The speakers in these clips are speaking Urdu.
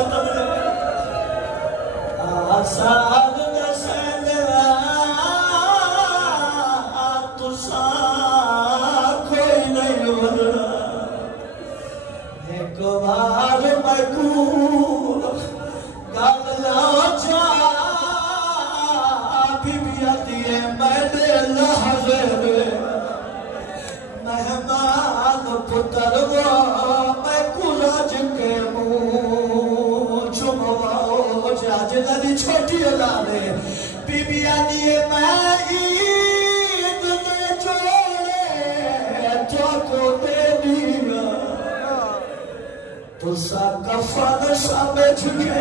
ماتم آسان نسین تسا کوئی نہیں ورنا ایک بار مکور گالنا چا بی بیا دیئے میرے لحظے میں مہمان پتر وہ میں کراج کے موں چھمواؤ جاج ندی چھوٹی لارے بی بیا دیئے میں عید نے جوڑے تو کو دے دیا تو سا کفن سمجھ کے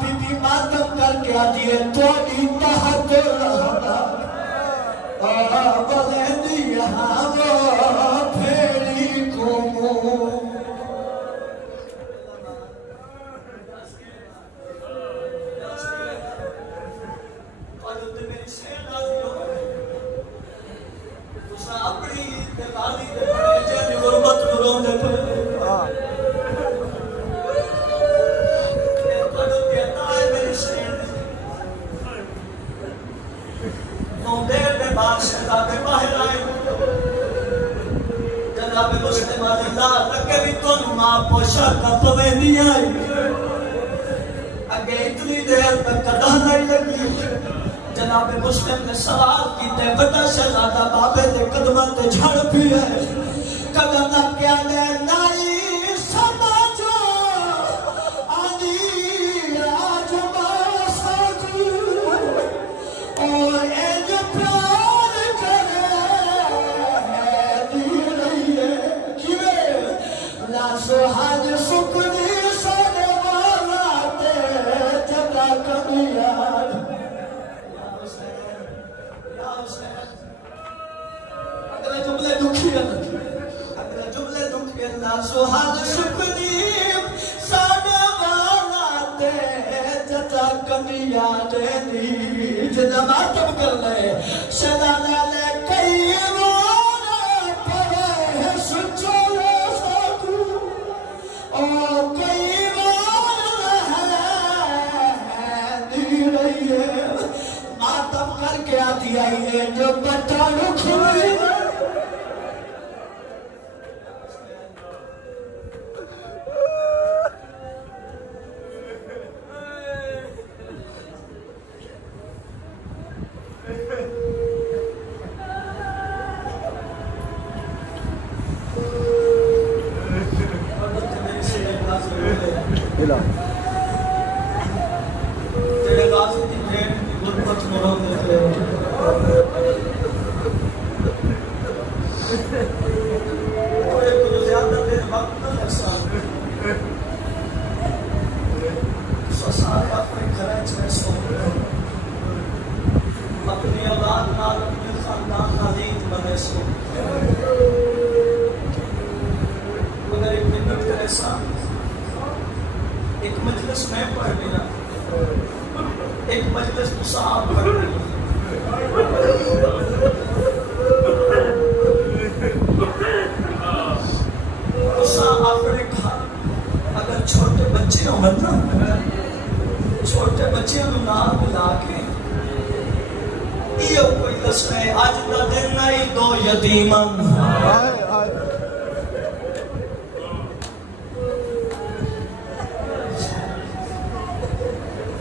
بی بی ماتم کر کے آدھیے توڑی تحت رہا بلندی یہاں وہ پھیڑی کو اپنی دلالی دے بڑے جن غربت نوروں دے پھر جناب باہر آئے جناب مسلم اللہ لگے بھی تو نما پوشا کپوے نہیں آئی اگے اتنی دیر تک قدہ نہیں لگی جناب مسلم نے سوال کی تے بڑا شہزادہ بابے دے قدمت تے جھڑ بھی ہے قدم نہ کیا لے نائی سمجھو آنی آج باسا جو اور ایج پیار کرے دی رہی ہے کیوے لاسو حاج سکنی سنے والا تے جگہ کمی یاد اگلے جملے دکھی اللہ سوحان شکریم سانا والا تے جتا کمی یادے دی جنہ ماتم کر لے شدانا لے کئی وانا پڑے سچو لے ساکو اور کئی وانا ہے دی رہی ہے ماتم کر کے آتی آئی ہے جو بٹا رکھ ہوئی تیرے غازی کی بھین کی غربت مروں دیتے کوئی کو زیادہ دیر وقت نہ لگسان سارے اپنے گھرچ میں سو اپنی اولاد نال اپنے خاندان نالید بنے سو مگر ایک منٹ کرے سان ایک مجلس میں پڑھ لینا ایک مجلس مصاحب پڑھ لینا اسا اپنے گھر اگر چھوٹے بچے ہوں گا چھوٹے بچے ہوں نام ملا کے یہ کوئی دسنے آج دا دن نہیں دو یتیمن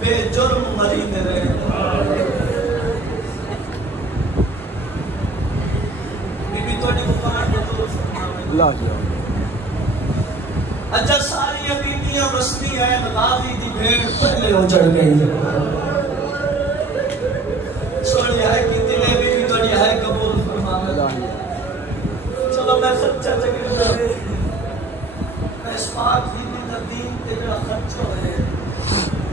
بے جرم مرید رہے بی بی توڑی مقارن بدلو فرماوے اچھا ساری بیبیاں مستی ہیں غازی دی بھیڑ پہلے ہو چڑھ گئی چھوڑی ہے کی دلے بھی توڑی ہے قبول فرماوے چلو میں سچا چکر دے میں اس پاک دینی تردین تے جڑا خرچ ہوئے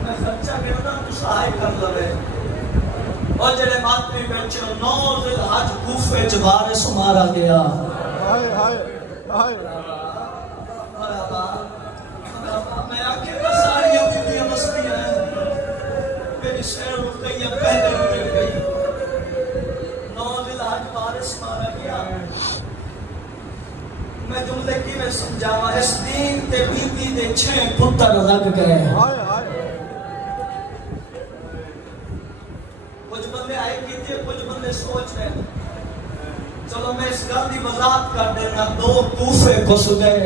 میں خرچہ کرنا تو سہائی کر لوے اور جڑے ماتمی بیچے 9 ذی الحج کوفے جبارے سمارا گیا میں آخر کا ساری بیبیاں مستی ہیں میری شہر رقیہ پہلے اٹھ گئی 9 ذی الحج بارے سمارا گیا جملے کی میں سمجھاوا اس دین تے بی بی دے 6 پتر لگ گئے کچھ بندے آئے کیتے کچھ بندے سوچ رہے چلو میں اس گل دی وضاحت کر دینا 2 کوفے گھس گئے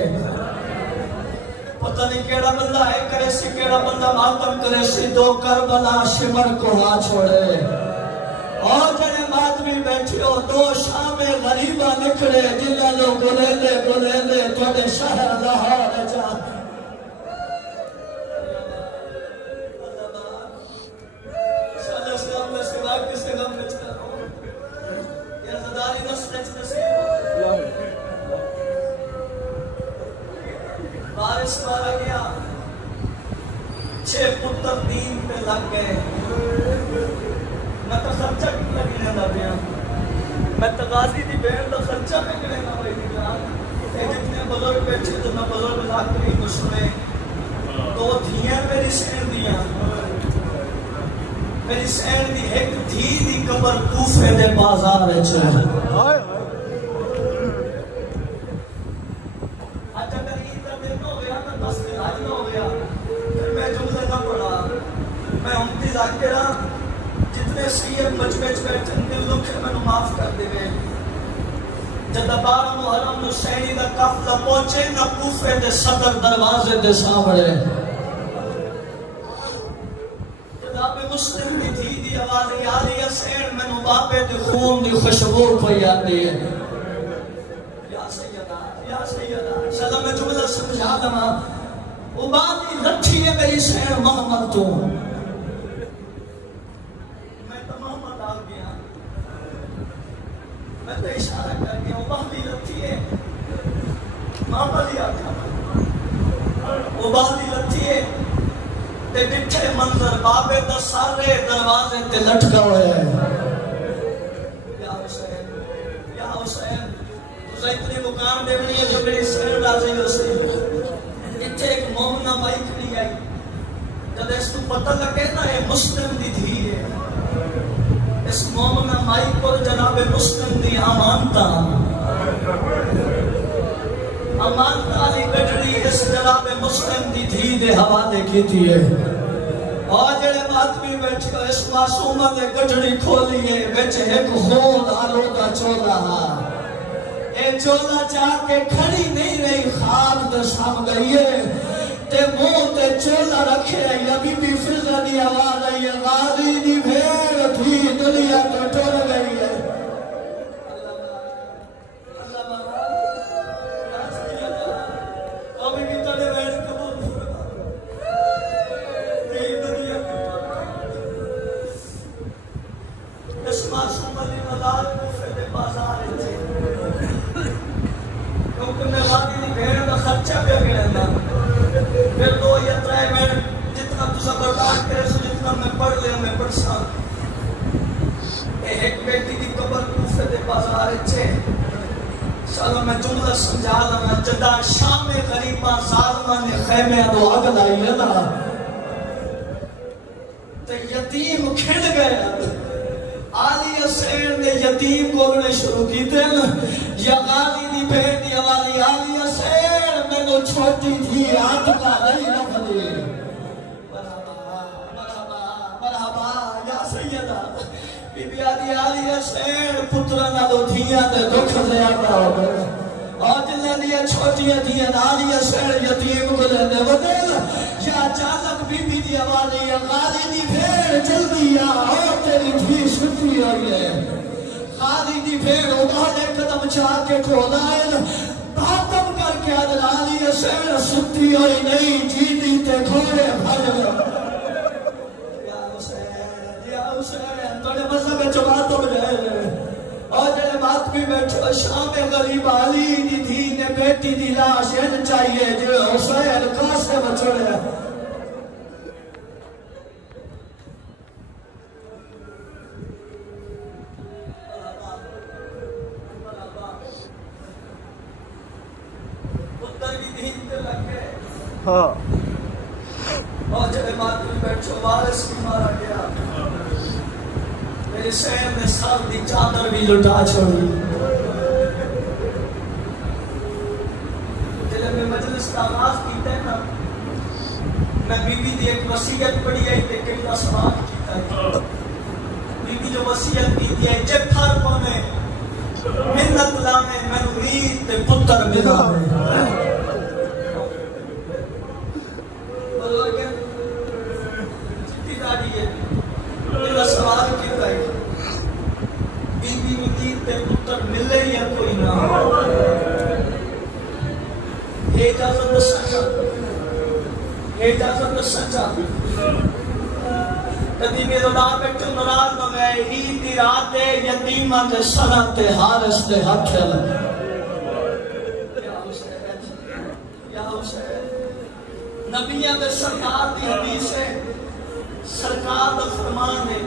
پتہ نہیں کیڑا بندہ ہے کرے سی کیڑا بندہ ماتم کرے سی 2 کربلا شمر کو ہاں چھوڑے اور جنہیں ماتمی بیٹھے ہو 2 شام غریبہ نکڑے جنہیں لوگ گلے توڑے شہر لاہور جا شاہد اسلام میں سوا کسے غم میں چکا رہا ہوں یا زداری نسل نصیب بارش مارا گیا 6 پتر دین پہ لگ گئے میں تو خرچہ کیوں لگی رہنا پیا میں تقاضی دی بہن دا خرچہ میں کرے گا بھائی جان جتنے بزرگ بیٹھے تو میں بزرگ لاکری کو سنے 2 دھیاں میری سین دیاں میری سین دی ایک دھی دی قبر کوفے دے بازار ہے جتنے سید بچ بیٹھے دل دکھے میں نو معاف کر دے گئے جب 12 محرم نو سینی دا قافلہ پہنچے نہ کوفے دے صدر دروازے دے سامنے جناب مسلم دی تھی دی آواز یاری حسین میں نو باپے دے خون دی خوشبو پئی آندی ہے یا سیدہ شاید میں جملہ سمجھا دما عبادی لٹھی ہے میری سین محمد تو میں تو اشارہ کر گیا وہ بالی لتھی ہے ماں بالی آتا وہ بالی لتھی ہے تے ڈٹھے منظر بابے دا سارے دروازے تے لٹکا ہوئے ہیں یا حسین تو اتنی مقام دیونی ہے جو میری سیر لازی ہو سی اتھے ایک مومنہ مائی کھڑی آئی جب اس کو پتہ لگے نا یہ مسلم دی دھی ہے اس مومنہ مائی کو جناب مسلم دی امانتا علی گڑھڑی اس جناب مسلم دی دھی دے حوالے کی تھی ہے اور جڑے ماتمی بیٹھے اس معصومہ دے گڑھڑی کھولی ہے بیچے ایک خون آلو کا چولا اے چولا چاہ کے کھڑی نہیں رہی خاک دے سام گئی ہے تے منہ تے چولا رکھے یا بی بی فضا دی آواز آئی ہے غازی دی بھیڑ تھی دنیا تو ٹور گئی ہے ابھی بھی تڑے بیٹھ قبول فرما تھی دنیا تو اس معصوم علی ملال کوفے دے بازار تھے کیونکہ میں غازی دی بھیڑ دا خرچہ پہ گیا تھا پھر 2 یا 3 منٹ جتنا تسا برداشت کرے سو جتنا میں پڑھ لیا میں پڑھ سا ایک بیٹی کی قبر کوفے دے بازار چھے چلو میں جملہ سمجھا لگا جدا شام غریبہ ظالمہ نے خیمے دو اگ لائی لنا تے یتیم کھڑ گیا آلی حسین نے یتیم گولنے شروع کی تھے یا غازی دی بھیڑ دی آوالی آلی حسین میں نو چھوٹی تھی آت کا نہیں نفلی مرحبا یا سیدہ بی بی آلی حسین پترہ نہ دو دھیاں دے دکھ لے آتا ہو گئے اور جلنے دیا چھوٹیاں دھیاں آلی حسین یتیم کو لینے ودل یا چالک بی بی دی آوالی یا غازی دی بھیڑ جلدی یا اور تیری دھی ستی ہوئی ہے غازی دی بھیڑ ابھالے قدم چاہ کے کھولا ہے باتم کر کے عدل آلی حسین ستی ہوئی نہیں جیتی تے گھوڑے بھر یا حسین توڑے مذہب چباتوں جائے اور جنہیں بات بھی بیٹھو شام غریب علی دی دھی نے بیٹی دی لاش ان چاہیے جو حسین کاسے بچڑے اور جب بات بھی بیٹھو وارث بھی مارا گیا میرے شہر نے سال دی چادر بھی لٹا چھوڑی آغاز کیتا ہے نا میں بی بی دی ایک وصیت پڑھی ہے تے کیڑا سوال کیتا ہے بی بی جو وصیت کیتی ہے جے پھر پونے منت لاویں مینوں رید تے پتر ملاویں بولو کہ چٹی داڑھی ہے کیڑا سوال کیتا ہے بی بی نوں رید تے پتر ملے یا کوئی نہ اجازت سچا کدی میرے نام بیٹھے ناراض نہ میں عید دی رات یتیماں دے سراں تے حارس دے ہتھ یا حسین نبیاں دے سرکار دی حدیث ہے سرکار دا فرمان ہے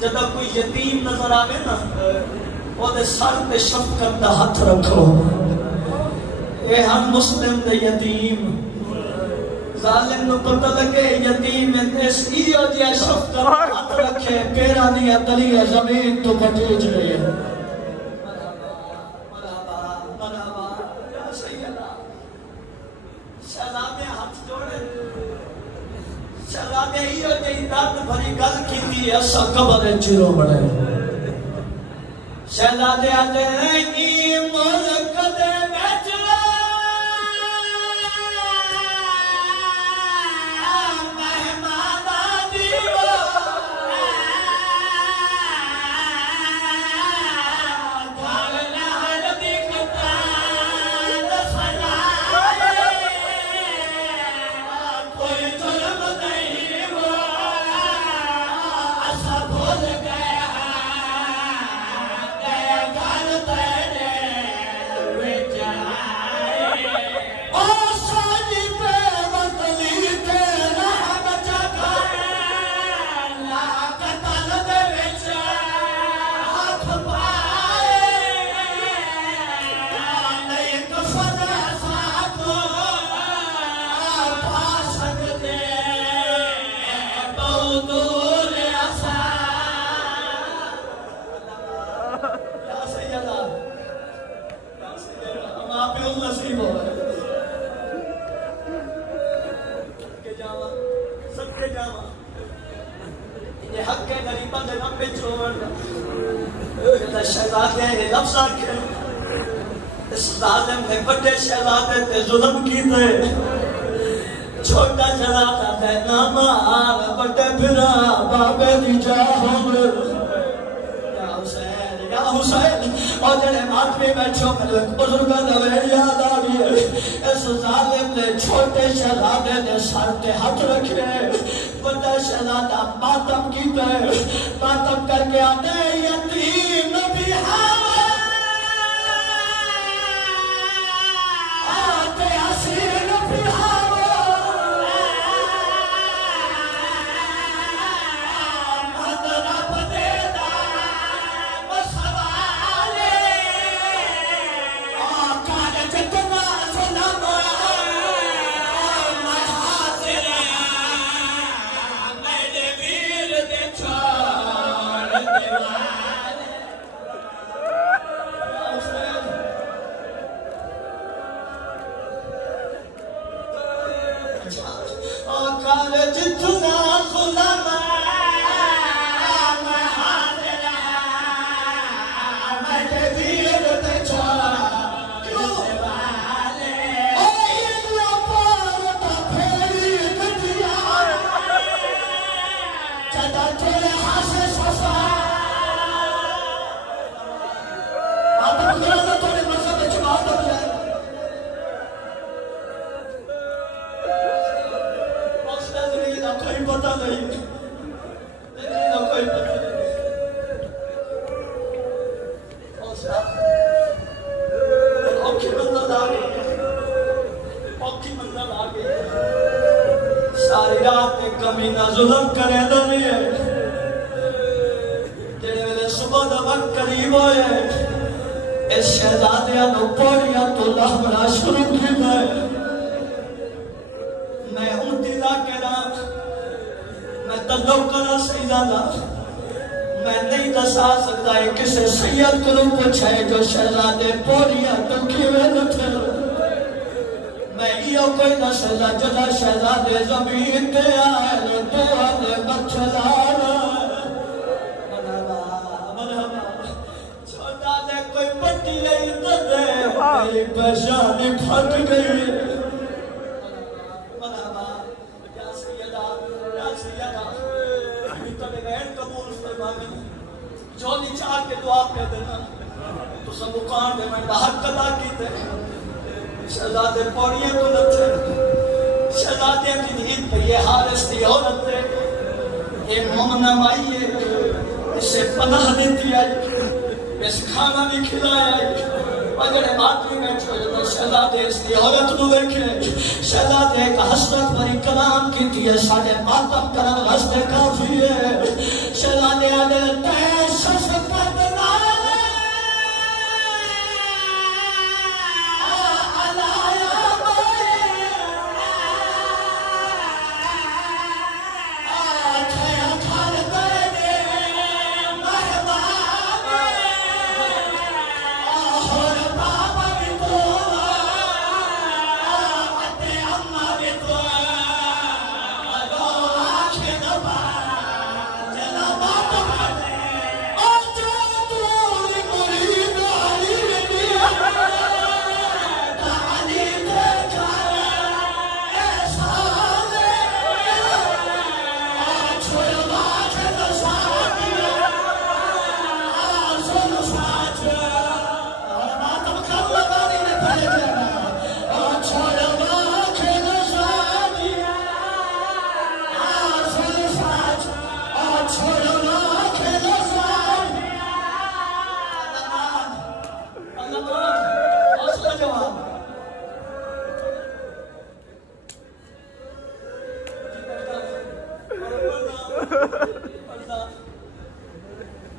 جب کوئی یتیم نظر آوے نا وہ دے سر تے شفقت دا ہاتھ رکھو اے ہم مسلم دے یتیم ظالم نو پتہ لگے یتیم اس ایو جے شفقت ہاتھ رکھے پیرا دیا تلیہ زمین تو بٹیج رہی ہے مرحبا مرحبا یا سیدہ شہزادے ہاتھ جوڑے شہزادے ایو جے درد بھری گل کیتی ایسا قبر چیرو بڑے شہزادے آتے ہیں کی ملک دے بیچ شہزادے لفظ آکھے اس ظالم نے بڑے شہزادے تے ظلم کیتے چھوٹا شہزادہ تے نامار بڑے بھرا بابے دی جاہم یا حسین اور جنہیں ماتمی بیٹھو میں بزرگاں دوے یاد آگی اس ظالم نے چھوٹے شہزادے نے سر تے ہاتھ رکھے بڑا شہزادہ ماتم کیتے ماتم کر کے آنے یتیم نبی آتے حسین نبی ساری رات میں کمینہ ظلم کرے دا نہیں ہے جنہیں میں صبح دا وقت قریب ہوئے اس شہزادیاں نو پوڑیاں تو لہمرا شروع کی ہے میں اونٹی دا کہنا میں تعلق کرنا سیدانا میں نہیں دسا سکتا ہے کسے سید کو پوچھا ہے جو شہزادے پوڑیاں تو کیویں نٹھے میں زندگیوں کوئی نہ سزا جدا شہزادے زمین تے آئے تو آنے بچلار چھوٹا دے کوئی پٹی لئی تو دے میری پریشانی پھٹ گئی مرحبا یا سیدہ تمہیں غیر قبول فرمانے جو نہیں چاہ کے دعا پہ دینا تو سب مقام دے میں حق ادا کی تے شہزادے پوڑیاں تو لتے شہزادے کی دید پہ یہ حارس دی عورت تے یہ مومنہ مائی ہے اسے پناہ دیتی آئی اس کھانا بھی کھلایا آئی اگر ماتمی میں چھوڑے شہزادے اس دی عورت نو دیکھے شہزادے ایک حسرت بری کلام کی تھی ساڑھے ماتم کرم ہستے کافی ہے شہزادے آدھے تے شش پردنا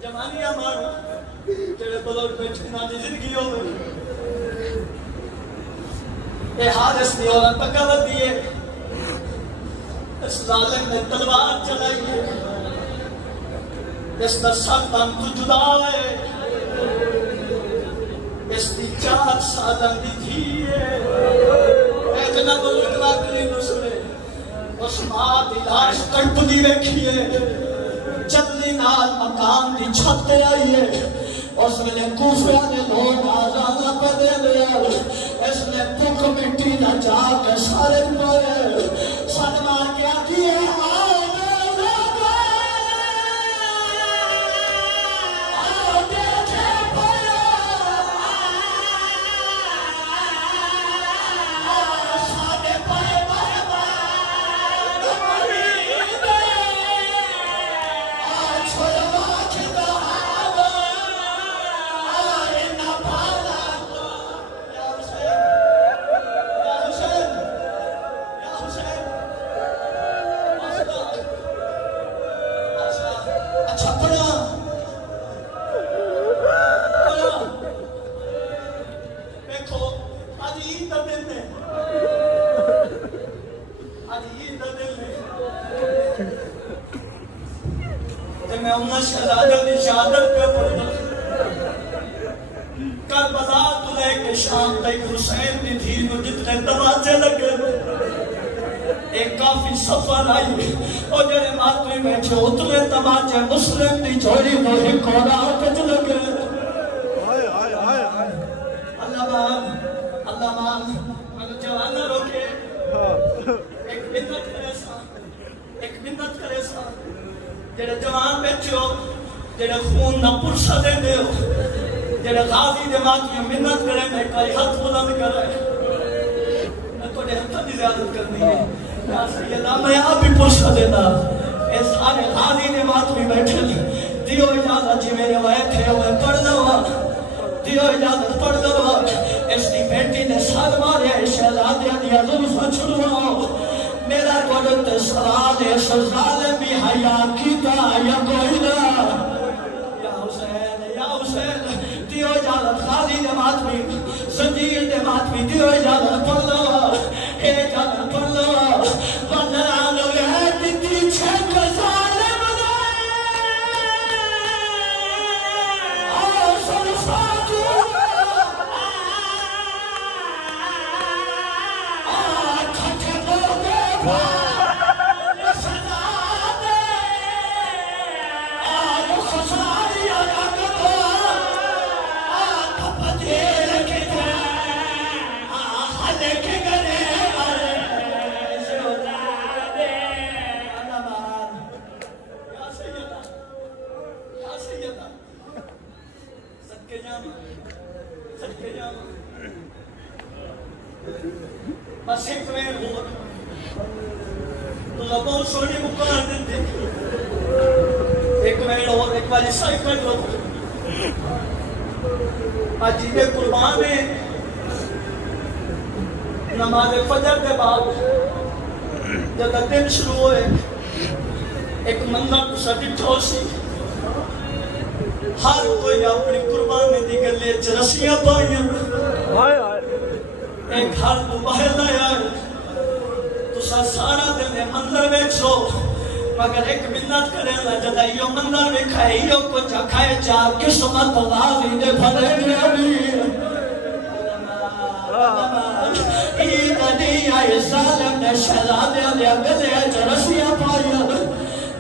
جمانیاں مارو جڑے بلوٹ بیٹھے نا دی زندگی ہوئے اے حادث دی عورت پکاوت دیئے اس ظالم نے تلوار چلائی ہے اس پر سلطان کو جدا ہے اس دی 4 سالن دی تھی ہے اے جناب الکلا کلی نسلے اس ماں دی لاش کڑپ دی ویکھی ہے جلدی نال مقام دی چھت آئی ہے اس نے کوفیہ نے لوگ آزادہ پہ دے دیا اس نے پک مٹی نہ جا کے سارے پائے صدمہ کیا کیے بس ایک وین ہو تو بہت سونی مکان دیتے ایک وین ہو ایک والی سائیکل ہو عجیب قربان ہے نماز فجر کے بعد جب دن شروع ہوئے ایک منظر سٹی ٹھوسی ہر کوئی اپنی قربانی دی گلے رسیاں پائیں ایک ہر تو باہر لایا تو سارا دن منظر بیچو مگر ایک منت کرے اللہ جدا یہ منظر بکھائے یہ کچھ کھائے چاہ قسمت واضح نے بھلے نبی عید نہیں آئے ظالم نے شہزادے لیا گلے رسیاں پائیں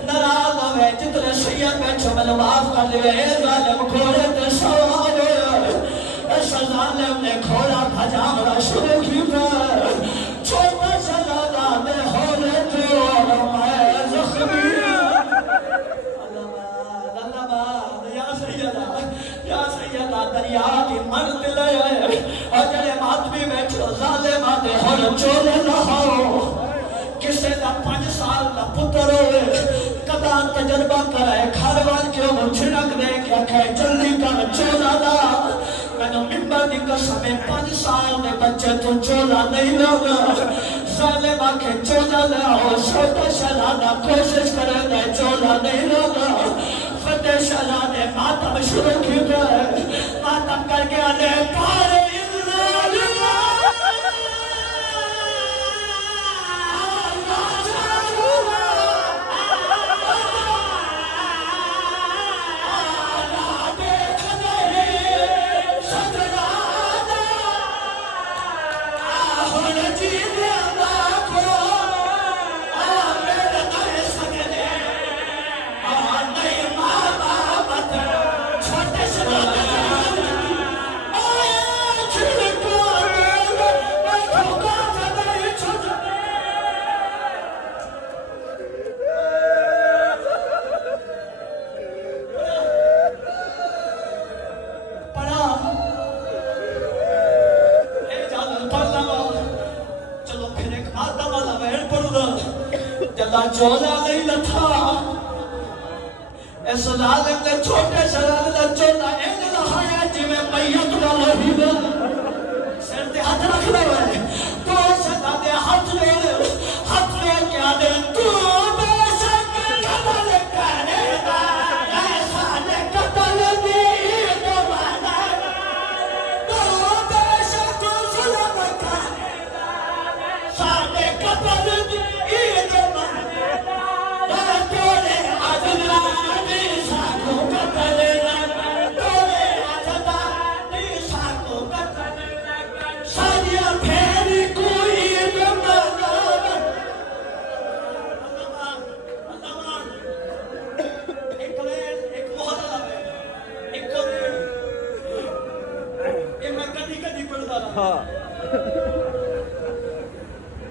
نراز ہوئے جتنے سید بیٹھے میں معاف کر لئے اے ظالم کھوڑے تے سوال اس ظالم نے کھوڑا بھجامنا شروع کی پر چھوٹا شہزادہ میں ہولے تے اور میں زخمی یا سیدہ دریا کی مرد لئے اور جلے ماتمی بیٹھے ظالم آتے ہون چولے لہاؤ کسے دا 5 سال دا پتر ہوئے کدا تجربہ کرائے کھاروان کے وہ چھنک دے کیا کہے جلدی کر چولا دا میں نے ممبر دی قسمیں 5 سال دے بچے تو چولا نہیں لوگا ظالم آکے چولا لے ہو چھوٹا شہزادہ کوشش کرے دے چولا نہیں لوگا فتح شہزادے ماتم شروع کی گئے ماتم کر کے آنے پارے چولا نہیں لتھا اس ظالم نے چھوٹے شرار چولا ایک لہایا جی میں میت کا لہیبا سر تے ہاتھ رکھ لے ہوئے تو سدا دے ہاتھ لے کیا دے تو بے شک قتل کرے دا ایسا نے قتل دی تو مانا تو بے شک ظلم کرے دا سانے قتل دی تو مانا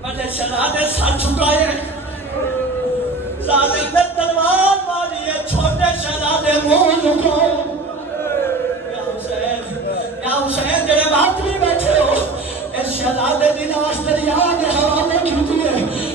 بڑے شہزادے سر چھکائے ظالم نے تلوار ماری ہے چھوٹے شہزادے منہ جھکائے یا حسین جڑے بات بھی بیٹھے ہو اس شہزادے دی لاش دریا کے حوالے کیوں دیے